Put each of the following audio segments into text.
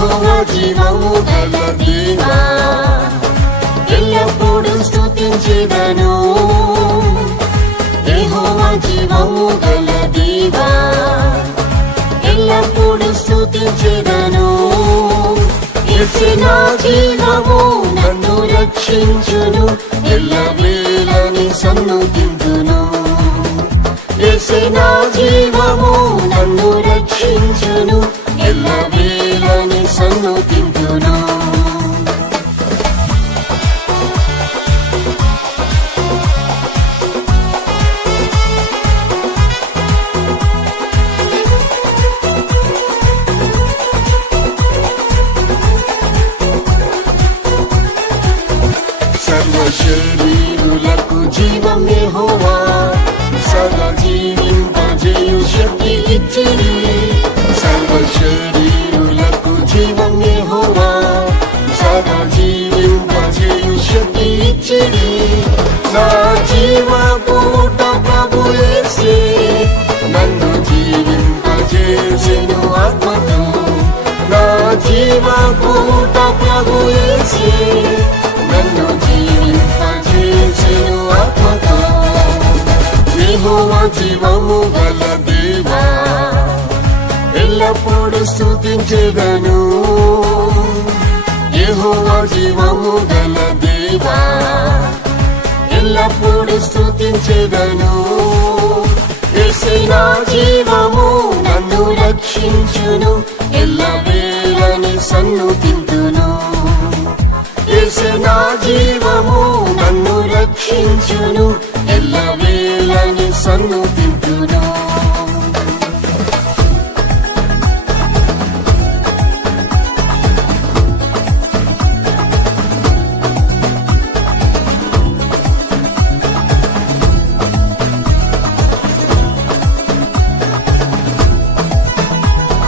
యెహోవా జీవము గల దేవా ఎల్లప్పుడూ స్తుతించెదను యెహోవా జీవము గల దేవా ఎల్లప్పుడూ స్తుతించెదను యేసే నా జీవము నన్ను రక్షించును ఎల్లవేళని సన్నుతింతును యేసే నా జీవము నన్ను రక్షించును ఎల్లవేళని సన్నుతింతును సర్వశరీరులకు జీవం యెహోవా సదా జీవింపజేయు శక్తి ఇచ్చిరి సర్వశరీరులకు జీవం యెహోవా సదా జీవింపజేయు శక్తి ఇచ్చిరి నా జీవపూట ప్రభు యేసే నన్ను జీవింపజేసెను ఆత్మతో నా జీవపూట ప్రభు యేసే నన్ను జీవింపజేసెను ఆత్మతో యెహోవా జీవము గల దేవా ఎల్లప్పుడూ స్తుతించెదను యెహోవా జీవము గల దేవా ఎల్లప్పుడూ స్తుతించెదను యేసే నా జీవము నన్ను రక్షించును ఎల్లవేళని సన్నుతింతును యేసే నా జీవము నన్ను రక్షించును ఎల్లవేళని సన్నుతింతును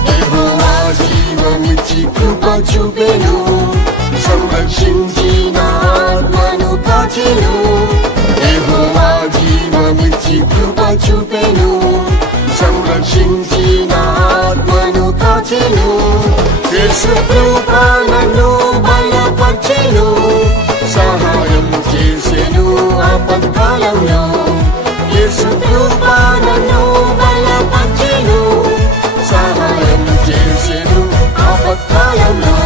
యెహోవా జీవమిచ్చి కృప చూపెను సంరక్షించిన ఆత్మను కాచెను యెహోవా జీవమిచ్చి కృప చూపెను సంరక్షించిన ఆత్మను కాచెను యేసు కృప నన్ను బలపర్చెను సహాయం చేసెను ఆపత్కాలంలో యేసు కృప నన్ను బలపర్చెను సహాయం చేసెను ఆపత్కాలంలో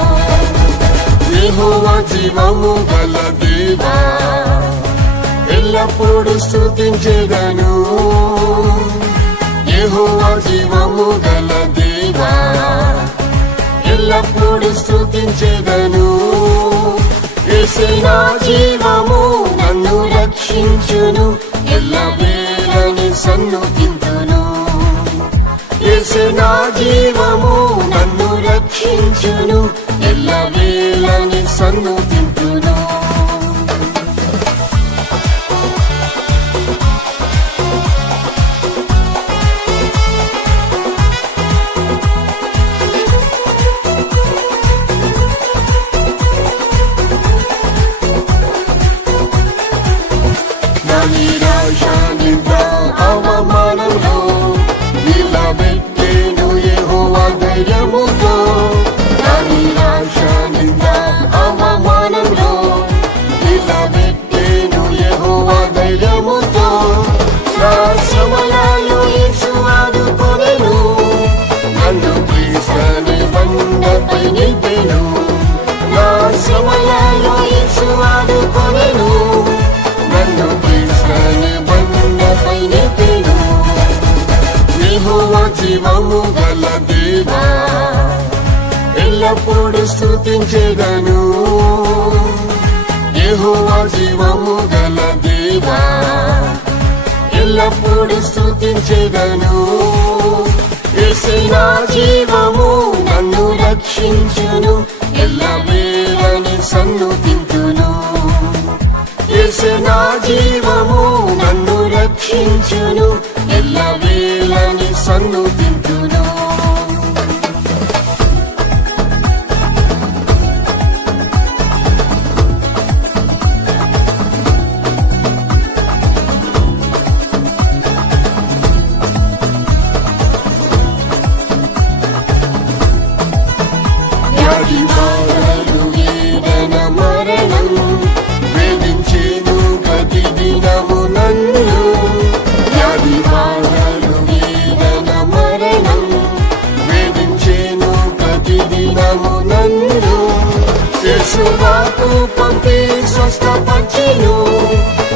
యెహోవా జీవము గల దేవా ఎల్లప్పుడూ స్తుతించెదను యెహోవా జీవము గల దేవా ఎల్లప్పుడూ స్తుతించెదను యేసే నా జీవము నన్ను రక్షించును ఎల్లవేళని సన్నుతింతును యేసే నా జీవము నన్ను రక్షించును ఎల్లవేళని సన్నుతింతును నా నిరాశ నింద అవమానంలో నిలబెట్టెను యెహోవా ధైర్యముతో నా నిరాశ నింద అవమానంలో నిలబెట్టెను యెహోవా ధైర్యముతో నా శ్రమలలో యేసు ఆదుకొనెను నన్ను క్రీస్తుని బండపై నిలిపెను నా శ్రమలలో యేసు ఆదుకొనెను నన్ను క్రీస్తుని బండపై నిలిపెను యెహోవా జీవము గల దేవా ఎల్లప్పుడూ స్తుతించెదను యెహోవా జీవము గల దేవా ఎల్లప్పుడూ స్తుతించెదను యేసే నా జీవము నన్ను రక్షించును ఎల్లవేళని సన్నుతింతును యేసే నా జీవము నన్ను రక్షించును ఎల్లవేళని సన్నుతింతును వాకు పంపి స్వస్థపరిచెను,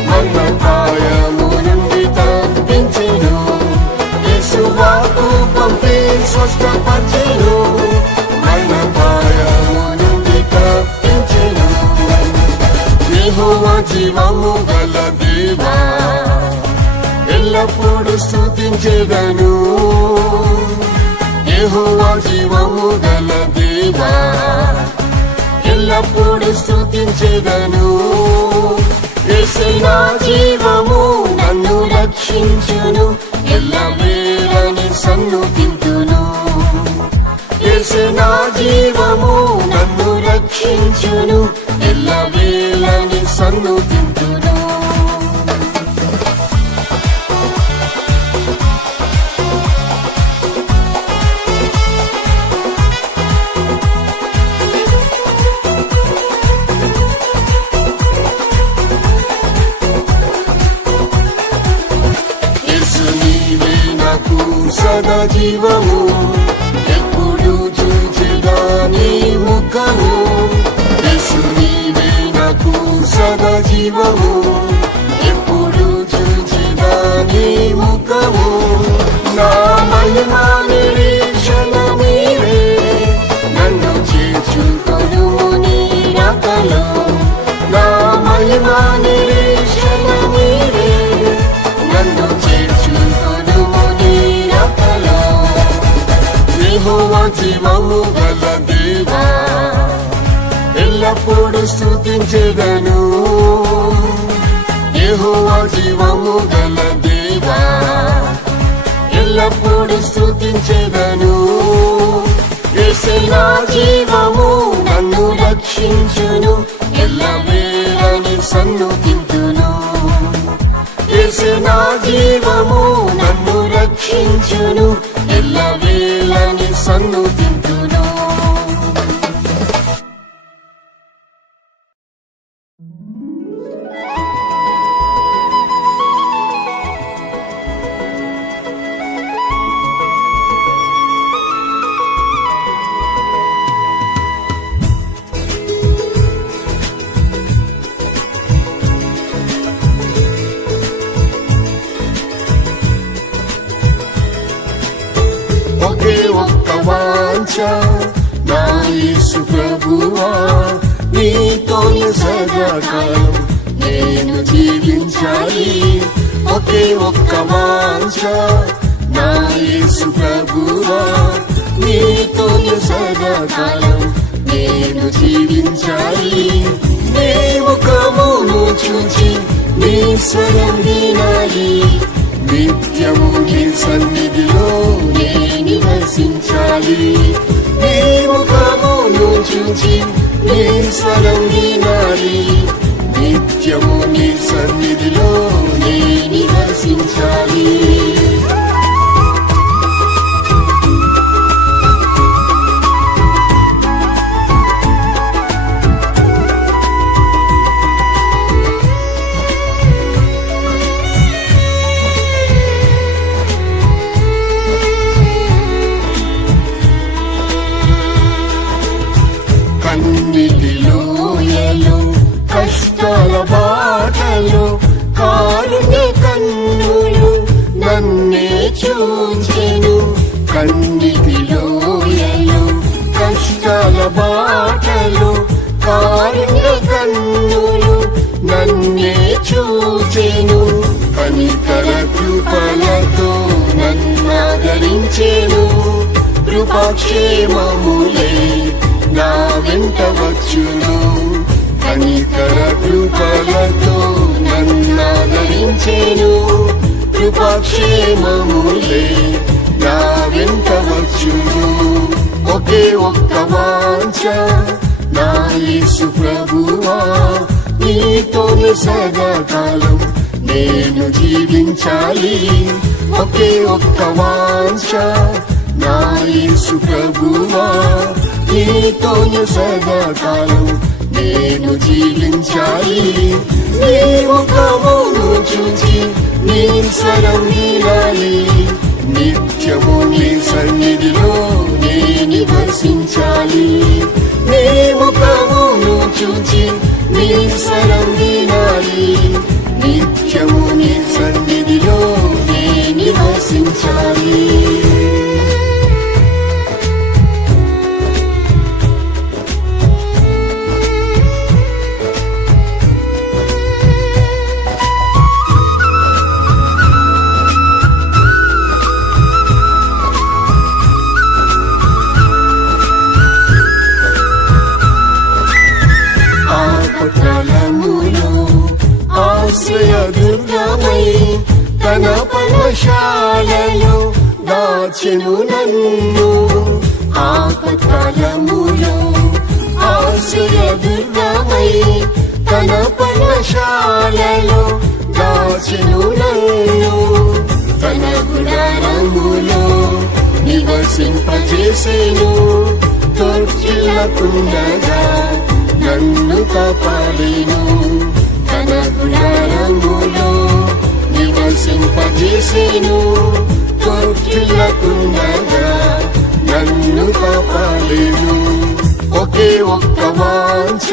మరణాపాయము నుండి తప్పించెను. యేసు వాకు పంపి స్వస్థపరిచెను, మరణాపాయము నుండి తప్పించెను. యెహోవా జీవము గల దేవా, ఎల్లప్పుడు స్తుతించెదను. యెహోవా జీవము గల దేవా, ఎల్లప్పుడు స్తుతించెదను. యేసే నా జీవము, నన్ను రక్షించును, ఎల్లవేళని సన్నుతింతును. యేసే నా జీవము, నన్ను రక్షించును, ఎల్లవేళని సన్నుతింతును. సదా జీవము, ఎప్పుడు చూచెదా నీ ముఖము. యేసు నీవే నాకు సదా జీవము, ఎప్పుడు చూచెదా నీ ముఖము. నా మహిమా నిరీక్షణ నీవే, నన్ను చేర్చుకొనుము నీ రాకలో. నా మహిమా నిరీక్షణ నీవే, నన్ను చేర్చుకొనుము నీ రాకలో. యెహోవా జీవము గల దేవా, ఎల్లప్పుడు స్తుతించెదను. యెహోవా జీవము గల దేవా, ఎల్లప్పుడు స్తుతించెదను. యేసే నా జీవము, నన్ను రక్షించును, ఎల్లవేళని సన్నుతింతును. యేసే నా జీవము, నన్ను రక్షించును, ఎల్లవేళని సన్నుతింతును. ఒకే ఒక్క వాంఛ నా యేసు ప్రభువా, నీతోనే సదాకాలం నేను జీవించాలి. ఒకే ఒక్క వాంఛ నా యేసు ప్రభువా, నీతోనే సదాకాలం నేను జీవించాలి. నీ ముఖమును చూచి నీ స్వరం వినాలి, నిత్యము నీ సన్నిధిలో నే నివసించాలి. నీ ముఖమును చూచి నీ స్వరం వినాలి, నిత్యము నీ సన్నిధిలో నే నివసించాలి. కన్నిటిలోయలు కష్టాల బాటలు, కారుణ్య కన్నులు నన్నే చూచెను. కన్నిటిలోయలు కష్టాల బాటలు, కారుణ్య కన్నులు నన్నే చూచెను. కనికర కృపలతో నన్నాదరించెను. కృపాక్షేమములే నా వెంట వచ్చును. కనికర కృపలతో నన్నాదరించెను. కృపాక్షేమములే నా వెంట వచ్చును. ఒకే ఒక్క వాంఛ నా యేసు ప్రభువా, నీతోనే సదాకాలం నేను జీవించాలి. ఒకే ఒక్క వాంఛ నా యేసు ప్రభువా, నీతోనే సదాకాలం నేను జీవించాలి. నీ ముఖమును చూచి నీ స్వరం వినాలి, నిత్యము నీ సన్నిధిలో నే నివసించాలి. నీ ముఖమును చూచి స్వరం వినాలి, నిత్యము నీ సన్నిధిలో నే నివసించాలి. ఆపత్కాలములో ఆశ్రయ దుర్గమై తన పర్ణశాలలో దాచెను నన్ను. ఆపత్కాలములో ఆశ్రయ దుర్గమై తన పర్ణశాలలో దాచెను నన్ను. తన గుడారములో నివసింపజేసెను, తొట్టిల్లకుండగా నన్ను కాపాడెను. తన గుడారములో నివసింపజేసెను, తొట్టిల్లకుండగా నన్ను కాపాడెను. ఒకే ఒక్క వాంఛ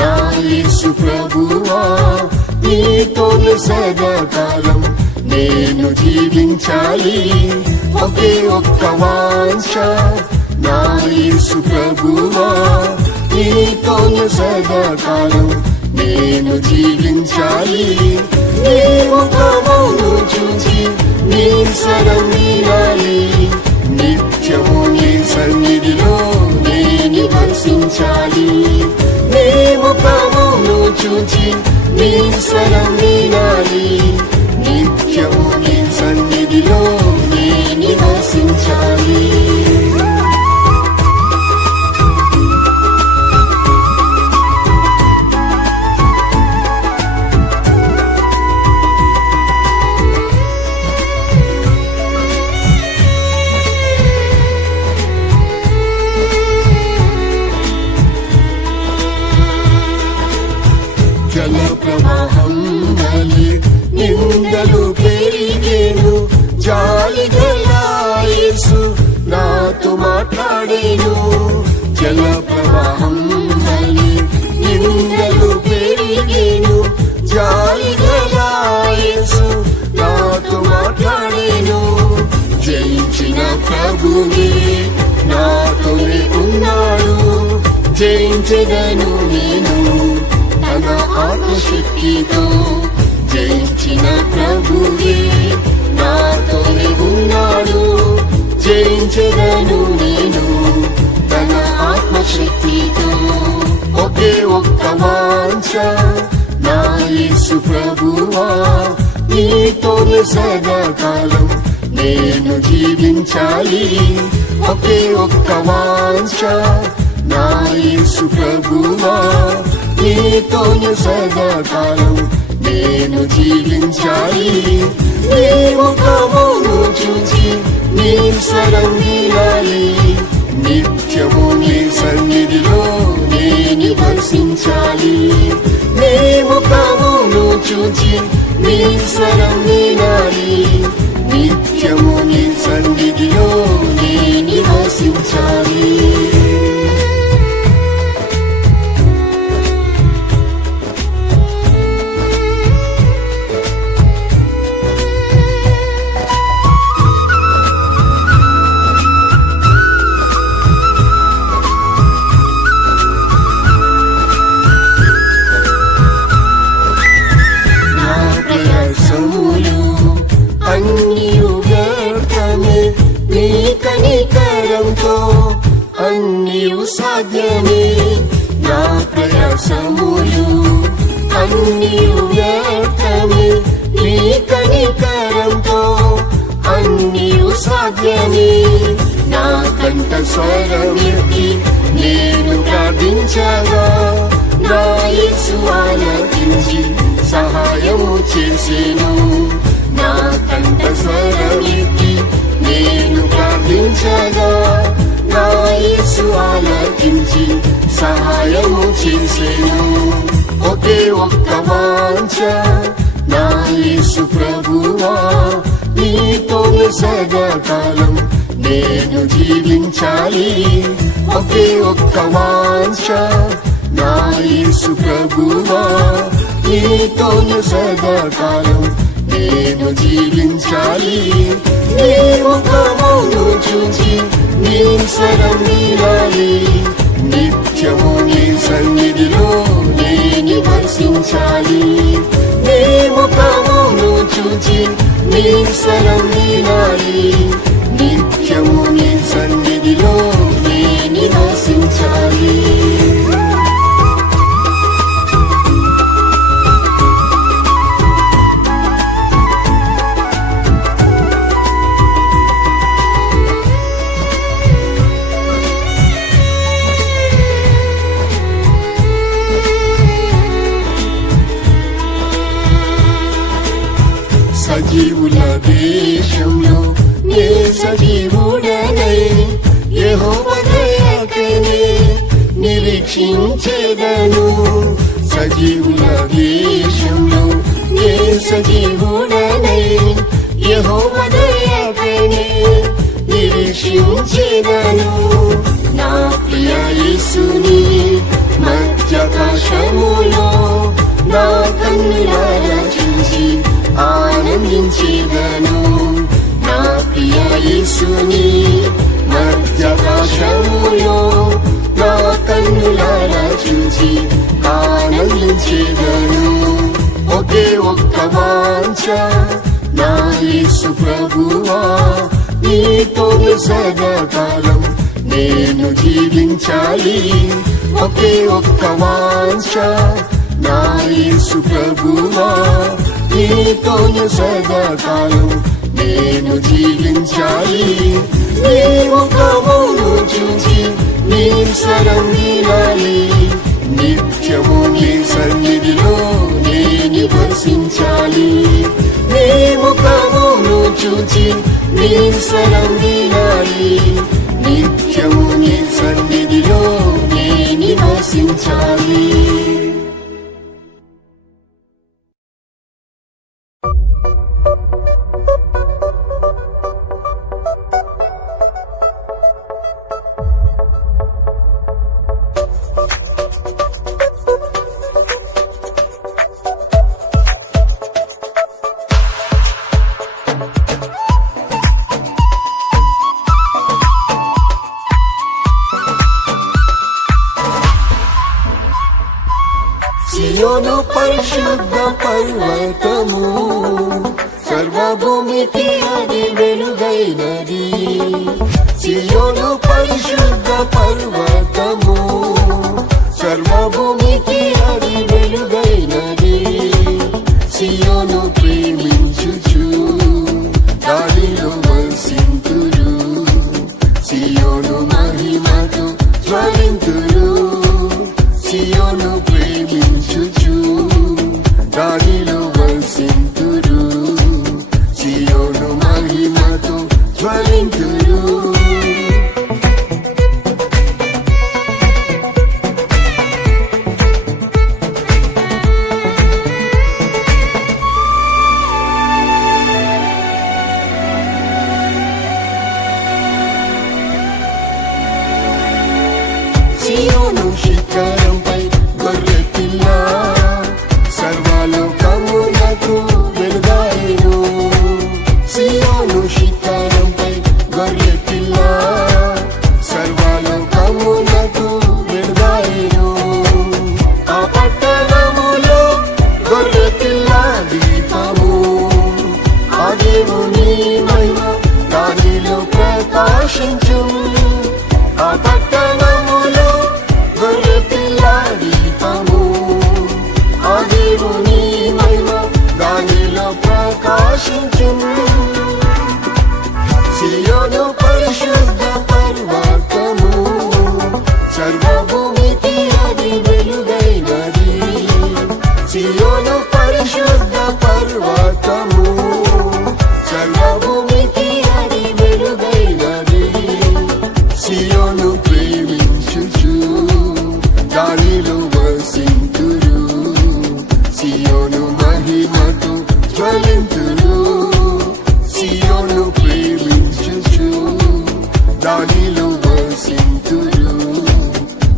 నా యేసు ప్రభువా, నీతోనే సదాకాలం నేను జీవించాలి. ఒకే ఒక్క వాంఛ నా యేసు ప్రభువా, నీతోనే సదాకాలం నేను జీవించాలి. నీ ముఖమును చూచి నీ స్వరం వినాలి, నిత్యము నీ సన్నిధిలో నే నివసించాలి. నీ ముఖమును చూచి నీ స్వరం వినాలి, నిత్యము నీ సన్నిధిలో నే నివసించాలి. జల ప్రవాహం వలె నిందలు పెరిగేను, జాలి గల యేసు నాతో మాట్లాడేను. జల ప్రవాహం వలె నిందలు పెరిగేను, జాలి గల యేసు నాతో మాట్లాడేను. జయించిన ప్రభువే నాతోనే ఉన్నాడు, జయించెదను నేను తన ఆత్మశక్తితో. జయించిన ప్రభువే నాతోనే ఉన్నాడు, జయించెదను నేను తన ఆత్మశక్తితో. ఒకే ఒక్క వాంఛ నా యేసు ప్రభువా, నీతోనే సదాకాలం నేను జీవించాలి. ఒకే ఒక్క వాంఛ నా యేసు ప్రభువా, నీతోనే సదాకాలం నేను జీవించాలి. నీ ముఖమును చూచి నీ స్వరం వినాలి, నిత్యము నీ సన్నిధిలో నే నివసించాలి. నీ ముఖమును చూచి నీ స్వరం వినాలి, నిత్యము నీ సన్నిధిలో నే నివసించాలి. అన్నియు వ్యర్థమే నీ కనికరంతో, అన్నియు సాధ్యమే నా ప్రయాసములు. అన్నియు వ్యర్థమే నీ కనికరంతో, అన్నియు సాధ్యమే. నా కంఠ స్వరమెత్తి నేను ప్రార్థించగా నా యేసు ఆలకించి సహాయము చేసెను. నా కంఠ స్వరమెత్తి నేను ప్రార్థించగా నా యేసు ఆలకించి సహాయము చేసెను. ఒకే ఒక్క వాంఛ నా యేసు ప్రభువా, నీతోనే సదాకాలం నేను జీవించాలి. ఒకే ఒక్క వాంఛ నా యేసు ప్రభువా, నీతోను సదాకాలం నేను జీవించాలి. నీ ముఖమును చూచి నీ స్వరం వినాలి. నిత్యము నీ సన్నిధిలో నే నివసించాలి. నీ ముఖమును చూచి నీ స్వరం వినాలి. నిత్యము నీ సన్నిధిలో నే నివసించాలి. సజీవుల దేశంలో నే సజీవుడనై యెహోవా దయకై నిరీక్షించెదను. సజీవుల దేశంలో నే సజీవుడనై యెహోవా దయకై నిరీక్షించెదను. నా ప్రియ యేసుని మధ్యాకాశములో నా కన్నులారా చూసి ఆనందించెదను. నా ప్రియ యేసుని మధ్యాకాశములో నా కన్నులారా చూసి ఆనందించెదను. ఒకే ఒక్క వాంఛ నా యేసు ప్రభువా, నీతోను సదాకాలం నేను జీవించాలి. ఒకే ఒక్క వాంఛ నా యేసు ప్రభువా, నీతోను సదాకాలం నేను జీవించాలి. నీ ముఖమును చూచి నీ స్వరం వినాలి. నిత్యము నీ సన్నిధిలో నే నివసించాలి. నీ ముఖమును చూచి నీ స్వరం వినాలి. నిత్యము నీ సన్నిధిలో నే నివసించాలి. సియోను పరిశుద్ధ పర్వతము, సర్వభూమికి అది వెలుగైనది. సియోను పరిశుద్ధ పర్వతము, సర్వభూమికి అది వెలుగైనది. సియోను ప్రేమించుచు దానిలో వసింతురు. సియోను మహిమతో జ్వలింతురు. సియోను ప్రేమించుచు దానిలో వసింతురు. సియోను మహిమతో జ్వలింతురు. సియోను శిఖరంపై గొర్రె పిల్ల సర్వలోకమునకు వెలుగాయెను. సియోను శిఖరంపై గొర్రె పిల్ల సర్వలోకమునకు వెలుగాయెను. ఆ పట్టణములో గొర్రె పిల్ల దీపము, ఆ దేవుని మహిమ దానిలో ప్రకాశించు. ఆ పట్టణములో గొర్రె పిల్ల దీపము, ఆ దేవుని మహిమ దానిలో ప్రకాశించు. సియోను పరిశుద్ధ పర్వతము, సర్వభూమికి అది వెలుగైనది. సియోను పరిశుద్ధ పర్వతము, సర్వభూమికి అది వెలుగైనది. సియోను ప్రేమించుచు దానిలో వసింతురు. సియోను మహిమతో జ్వలింతురు. సియోను ప్రేమించుచు దానిలో వసింతురు.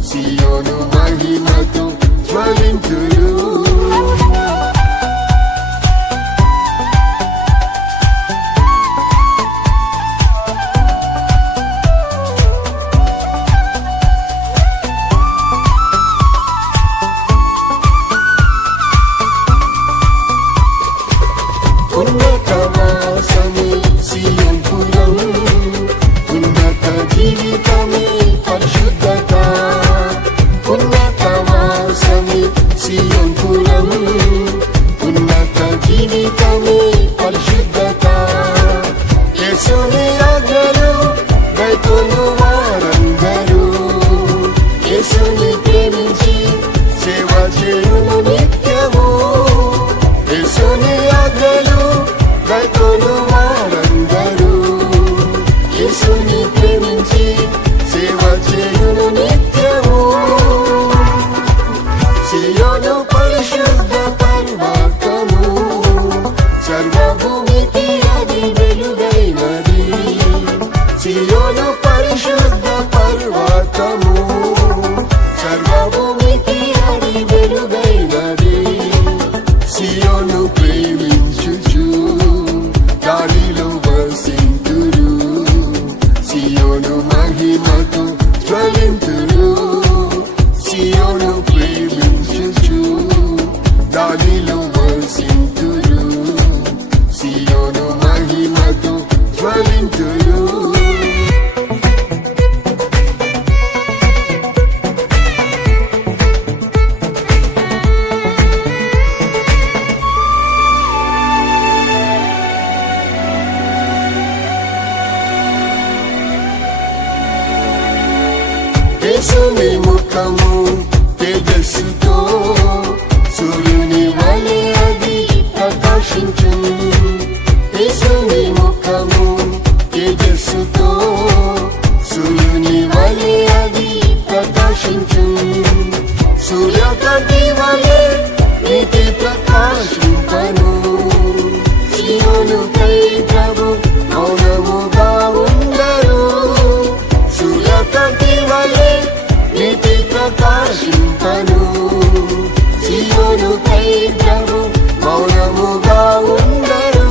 సియోను మహిమతో మహిమతో జ్వలింతురు సియోను ప్రేమించుచు దానిలో వసింతురు సియోను మహిమతో జ్వలింతురు యేసుని ముఖము తేజస్సుతో సూర్యుని వలె అది ప్రకాశించు యేసుని ముఖము తేజస్సుతో సూర్యుని వలె అది ప్రకాశించు సూర్యకాంతి వలె నీతి ప్రకాశింపను సియోనుపై ప్రభు మౌనముగా ఉండరు సూర్యకాంతి వలె నీతి ప్రకాశింపను సియోనుపై ప్రభు మౌనముగా ఉండరు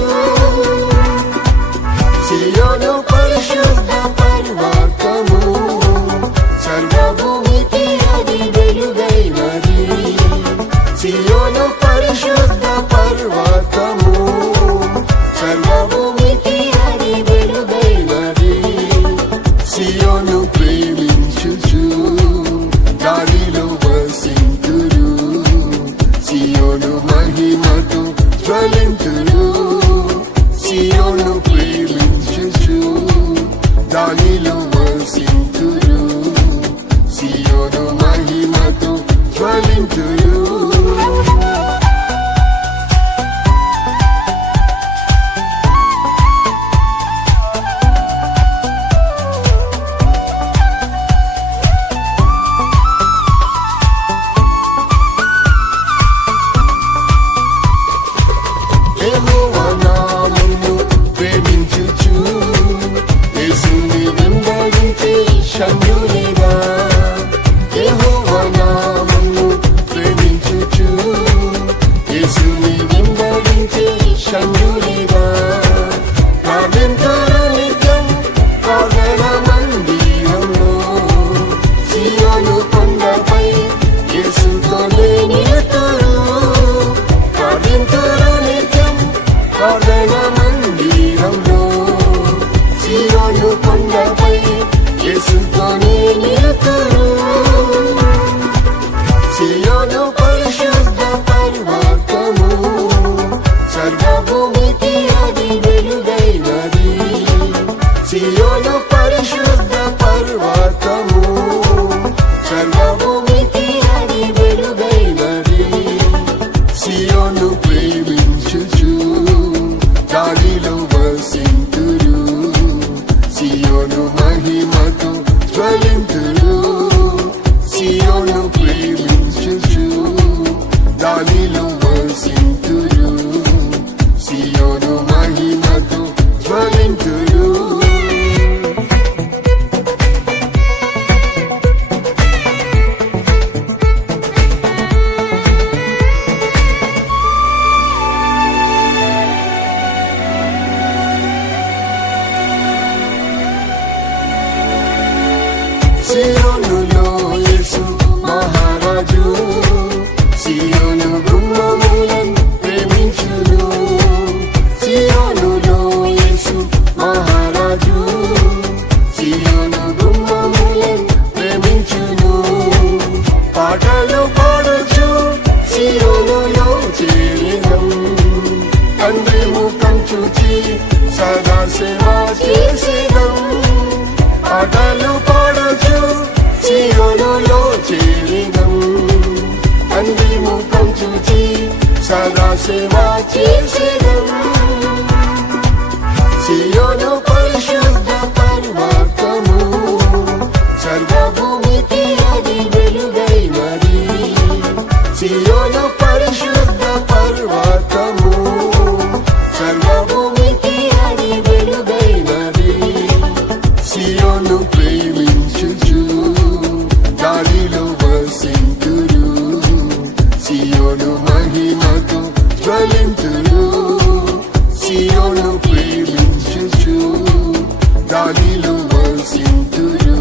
సియోను పరిశుద్ధ పర్వతము సర్వభూమికి అది వెలుగైనది సియోను పరిశుద్ధ పర్వతము సర్వభూమికి అది వెలుగైనది సియోను ప్రేమించుచు దానిలో వసింతురు సియోను మహిమతో జ్వలింతురు సియోను ప్రేమించుచు దానిలో వసింతురు సియోను మహిమతో జ్వలింతురు యెహోవా నామమును ప్రేమించుచు యేసుని వెంబడించే శంభునిగా యెహోవా నామమును ప్రేమించుచు యేసుని వెంబడించే శంభునిగా ప్రార్థింతురు నిత్యం ప్రార్థన మందిరంలో సియోను కొండపై యేసుతోనే నిలుతురు ప్రార్థింతురు నిత్యం ప్రార్థన మందిరంలో సియోను కొండపై యేసుతోనే నిలుతురు సియోను పరిశుద్ధ పర్వతము సర్వభూమికి అది వెలుగైనది సియోను పరిశుద్ధ పర్వతము సర్వభూమికి అది వెలుగైనది సియోను ప్రేమించుచు దానిలో వసింతురు సియోను మహిమతో జ్వలింతురు సియోను ప్రేమించుచు దానిలో వసింతురు సియోను మహిమతో జ్వలింతురు సియోనులో యేసు మహారాజు సియోను గుమ్మములను ప్రేమించును సియోనులో యేసు మహారాజు సియోను గుమ్మములను ప్రేమించును పాటలు పాడుచు సియోనులో చేరినం తండ్రి ముఖం చూచి సదా సేవ చేసేదం పాటలు పాడుచు సియోనులో చేరినం తండ్రి ముఖం చూచి సదా సేవ చేసేదం సియోను పరిశుద్ధ పర్వతము సర్వభూమికి అది వెలుగైనది సియోను పరిశుద్ధ పర్వతము సర్వభూమికి అది వెలుగైనది సియోను ప్రేమించుచు దానిలో వసింతురు సియోను మహిమతో జ్వలింతురు సియోను ప్రేమించుచు దానిలో వసింతురు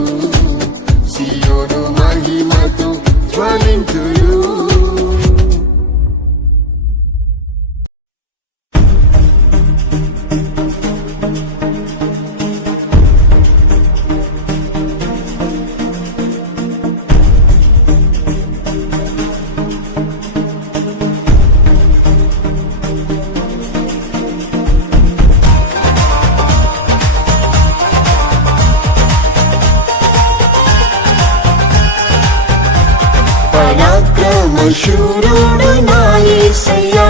పరాక్రమశూరుడు నా యేసయ్యా,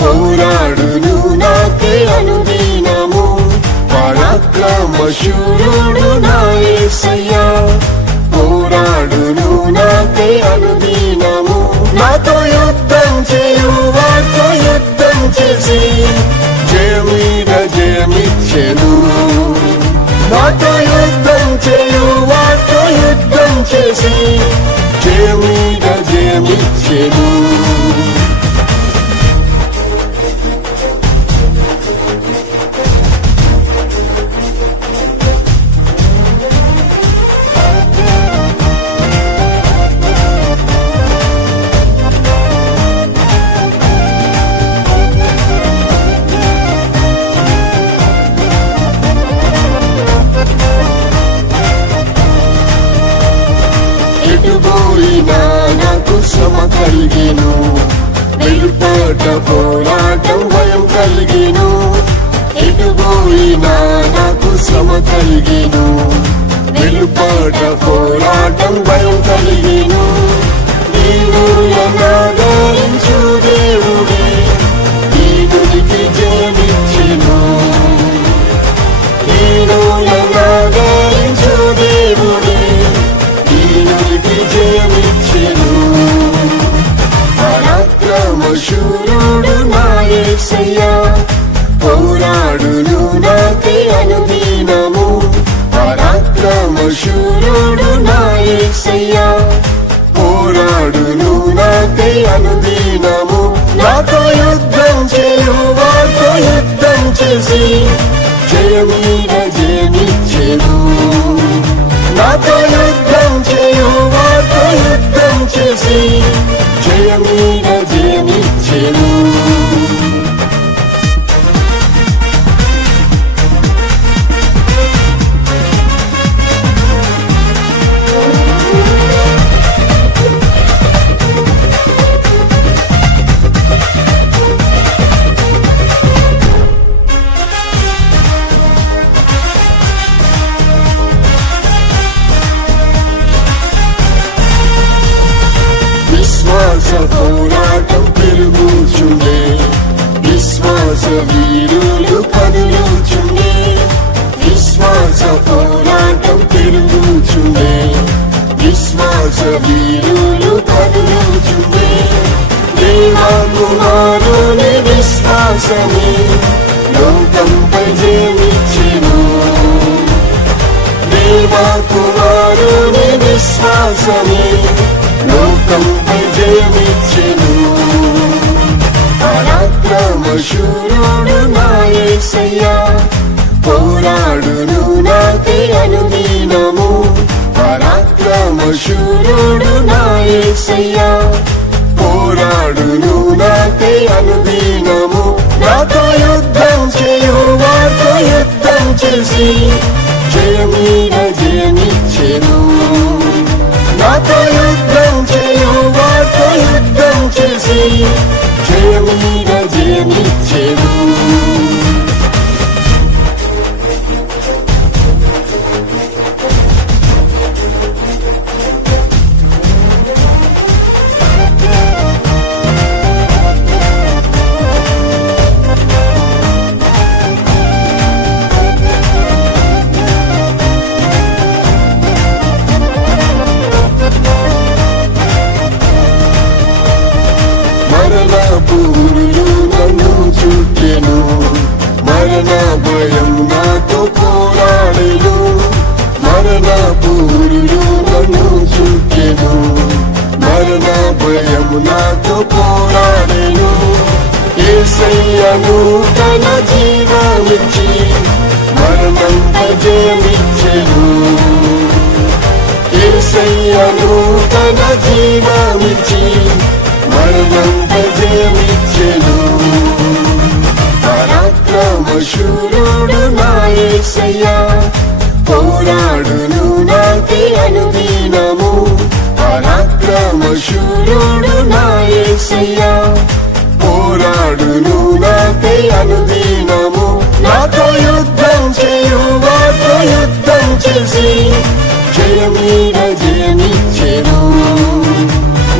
పోరాడును నాకై అనుదినము. పరాక్రమశూరుడు నా యేసయ్యా, పోరాడును నాకై అనుదినము. నాతో యుద్ధం చేయు వారితో యుద్ధం చేసి జయమీద జయమిచ్చెను. నాతో యుద్ధం చేయు వారితో యుద్ధం చేసి జయమీద జయమిచ్చెను. ఎటుపోయినా నాకు శ్రమ కలిగెను, వెలుపట పోరాటం భయం కలిగెను. ఎటుపోయినా నాకు శ్రమ కలిగెను, వెలుపట పోరాటం భయం కలిగెను. దీనులనాదరించు దేవుడే దీనునికి జయమిచ్చెను. దీనులనాదరించు దేవుడే దీనునికి జయమిచ్చెను. పరాక్రమశూరుడు నా యేసయ్యా, పోరాడును నాకై అనుదినము. పరాక్రమశూరుడు నా యేసయ్యా, పోరాడును నాకై అనుదినము. నాతో యుద్ధం చేయు వారితో యుద్ధం చేసి జయమీద జయమిచ్చెను. నాతో యుద్ధం చేయు వారితో యుద్ధం చేసి జయమీద జయమిచ్చెను. విశ్వాస పోరాటం పెరుగుచుండే, విశ్వాస వీరులు కదులుచుండే. విశ్వాస పోరాటం పెరుగుచుండే, విశ్వాస వీరులు కదులుచుండే. దేవా కుమారుని విశ్వాసమే లోకంపై జయమిచ్చెను. దేవా కుమారుని విశ్వాసమే లోకంపై జయమిచ్చెను. పరాక్రమశూరుడు నా యేసయ్యా, పోరాడును నాకై అనుదినము. పరాక్రమశూరుడు నా యేసయ్యా, పోరాడును నాకై అనుదినము. నాతో యుద్ధం చేయు వారితో యుద్ధం చేసి జయమీద జయమిచ్చెను. నాతో యుద్ధం చేయు వారితో యుద్ధం చేసి జయమీద జయమిచ్చెను. మరణపూరులు నన్ను చుట్టెను, మరణ భయం నాతో పోరాడెను. మరణపూరులు నన్ను చుట్టెను, మరణ భయం నాతో పోరాడెను. యేసయ్యను తన జీవమిచ్చి మరణంపై జయమిచ్చెను. యేసయ్యను తన జీవమిచ్చి మరణంపై జయమిచ్చెను. పరాక్రమశూరుడు నా యేసయ్యా, పోరాడును నాకై అనుదినము. పరాక్రమశూరుడు నా యేసయ్యా, పోరాడును నాకై అనుదినము. నాతో యుద్ధం చేయు వారితో యుద్ధం చేసి జయమీద జయమిచ్చెను.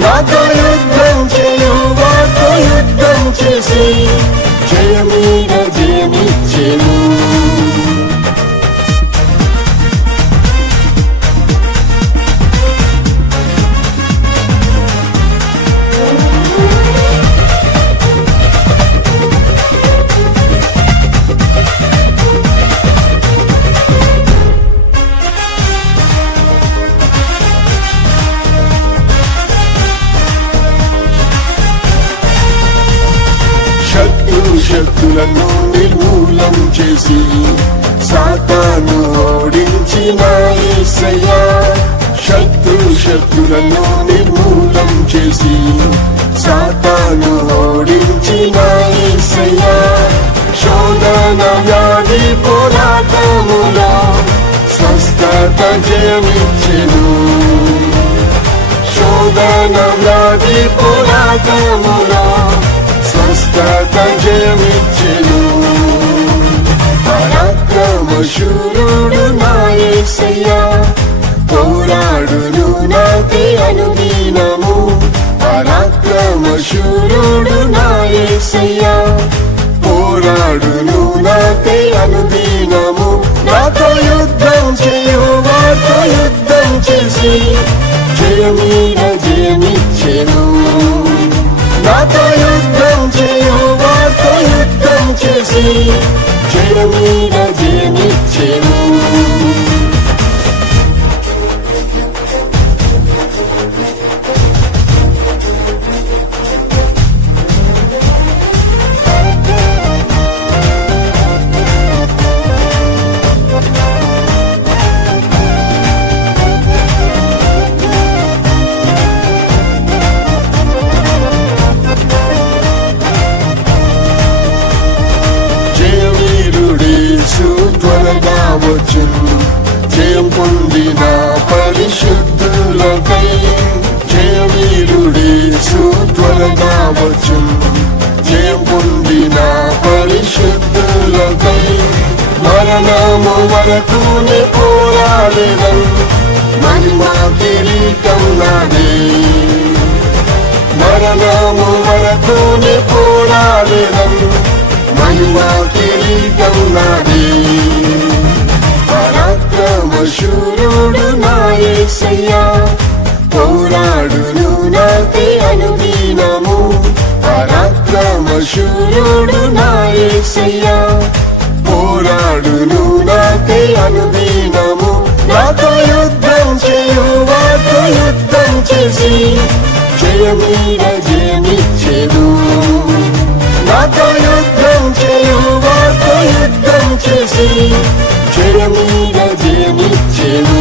నాతో యుద్ధం చేయు వారితో యుద్ధం చేసి జయమీద జయమిచ్చెను. శక్తులను నిర్మూలం చేసి సాతాను ఓడించిన యేసయ్యా. శక్తులను నిర్మూలం చేసి సాతాను ఓడించిన యేసయ్యా. శోధన వ్యాధి పోరాటములో స్వస్థత జయమిచ్చెను. శోధన వ్యాధి పోరాటములో స్వస్థత జయమిచ్చెను. పరాక్రమశూరుడు నా యేసయ్యా, పోరాడును నాకై అనుదినము. పరాక్రమశూరుడు నా యేసయ్యా, పోరాడును నాకై అనుదినము. నాతో యుద్ధం చేయు వారితో యుద్ధం చేసి జయమీద జయమిచ్చెను. నాతో యుద్ధం చేయు వారితో యుద్ధం చేసి జయమీద జయమిచ్చెను. త్వరగా వచ్చును జయం పొందిన పరిశుద్ధులకై. జయవీరుడేసు త్వరగా వచ్చును జయం పొందిన పరిశుద్ధులకై. మరణము వరకునే పోరాడెదం, మహిమా కిరీటం నాదే. మరణము వరకునే పోరాడెదం, మహిమా కిరీటం నాదే. పరాక్రమశూరుడు నా యేసయ్యా, పోరాడును నాకై అనుదినము. పరాక్రమశూరుడు నా యేసయ్యా, పోరాడును నాకై అనుదినము. నాతో యుద్ధం చేయు వారితో యుద్ధం చేసి జయమీద జయమిచ్చెను. నాతో యుద్ధం చేయు వారితో యుద్ధం చేసి జయమీద జయమిచ్చెను.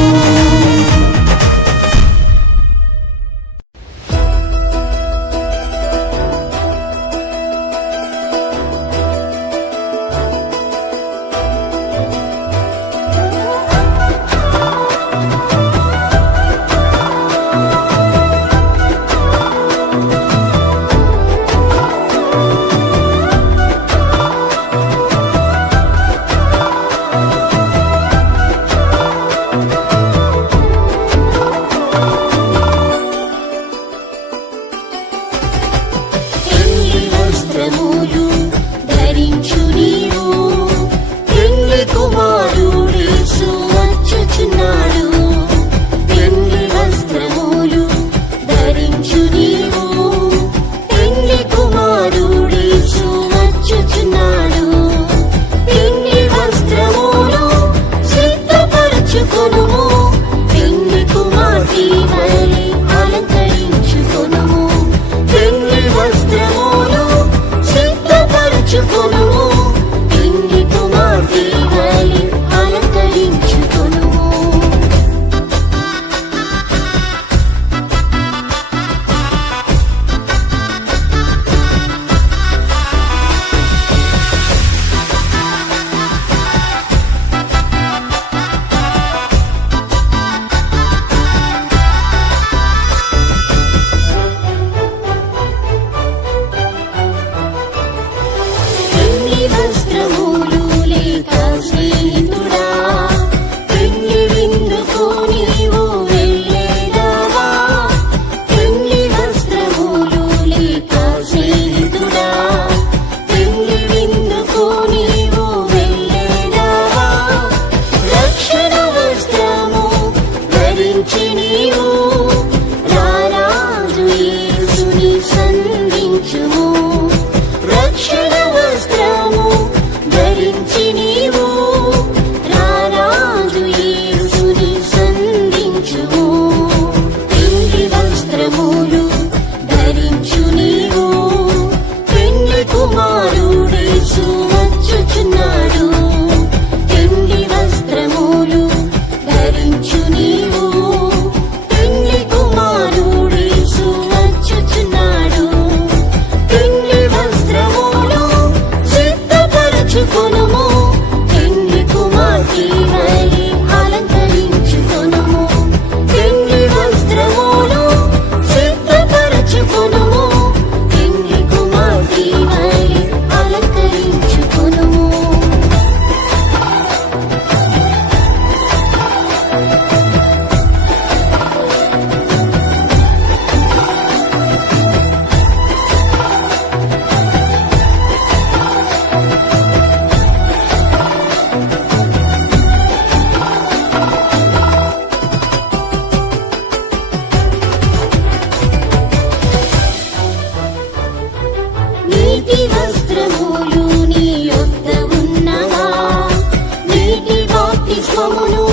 బాప్తిస్మమును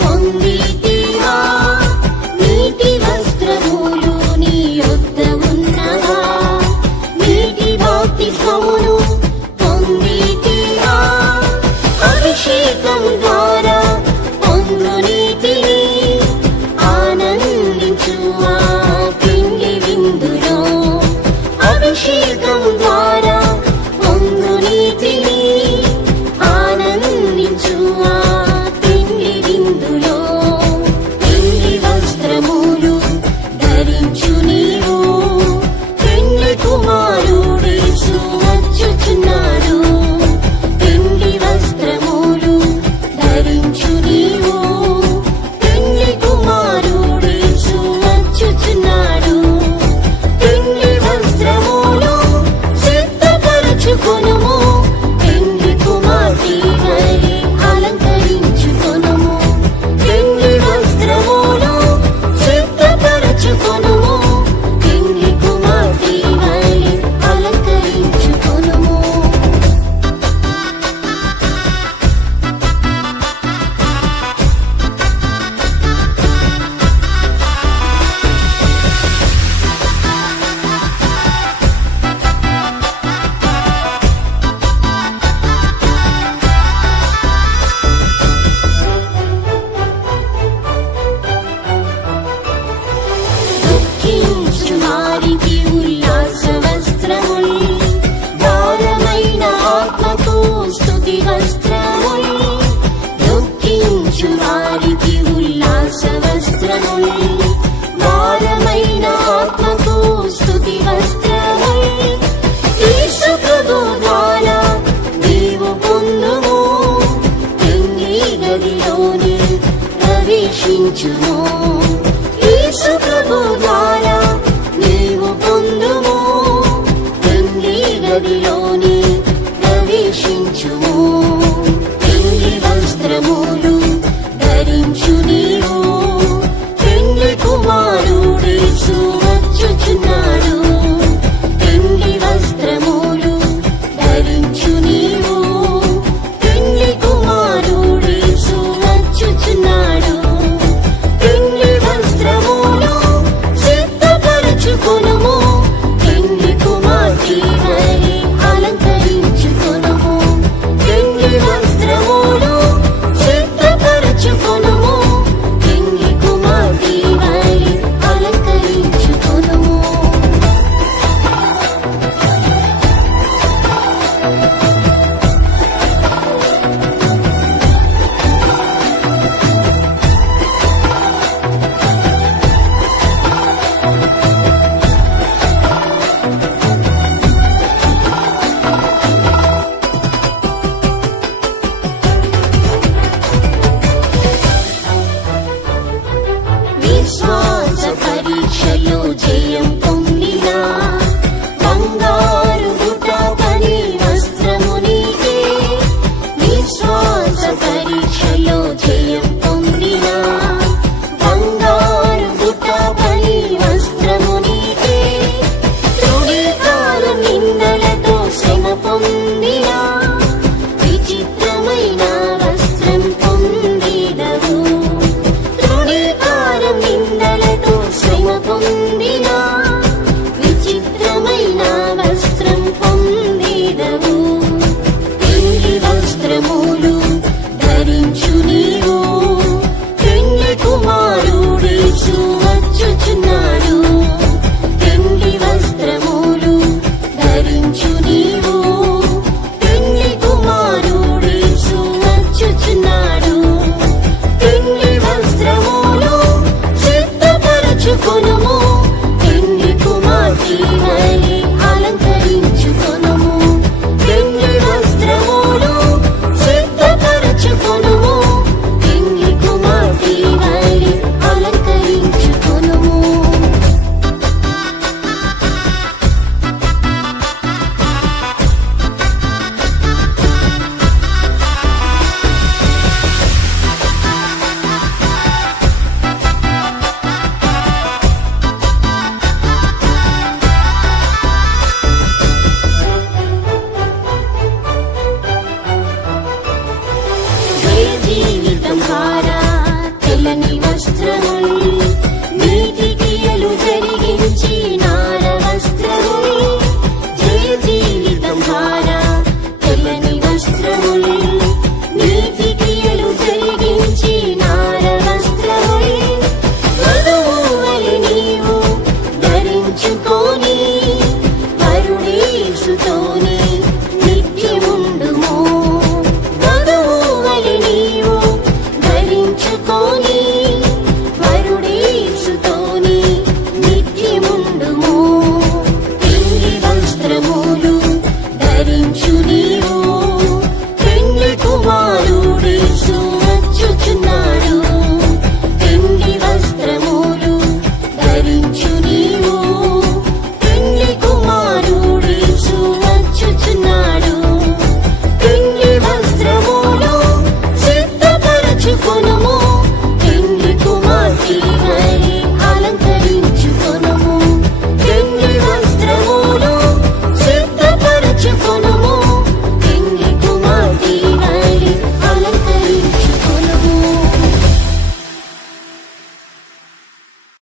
పొందితివా? నీటి వస్త్రములు నీ యొద్ద ఉన్నవా? నీటి బాప్తిస్మమును పొందితివా? అభిషేకం ద్వారా పొందు నీతిని ఆనందించు ఆ పిండి విందులో. అభిషేకం ద్వారా పొందు నీతిని ఆనందించు ఆ పిండి విందులో. పెళ్లి వస్త్రములు ధరించు నీవు, పెళ్లి కుమారుడేసు వచ్చుచున్నాడు. పెళ్లి వస్త్రములు ధరించు నీవు, పెళ్లి కుమారుడేసు వచ్చుచున్నాడు. పెళ్లి వస్త్రములు సిద్ధపరచుకొనుము, పెళ్లి కుమార్తె వలె అలంకరించుకొనుము. పెళ్లి వస్త్రములు సిద్ధపరచుకొనుము, పెళ్లి కుమార్తె వలె అలంకరించుకొనుము. దుఃఖించు వారికి ఉల్లాస వస్త్రముల్, భారమైన ఆత్మకు స్తుతి వస్త్రముల్. దుఃఖించు వారికి ఉల్లాస వస్త్రముల్, భారమైన ఆత్మకు స్తుతి వస్త్రముల్. యేసు ప్రభు ద్వారా నీవు పొందుము, పెళ్లి గదిలోని ప్రవేశించుము. యేసు ప్రభు ద్వారా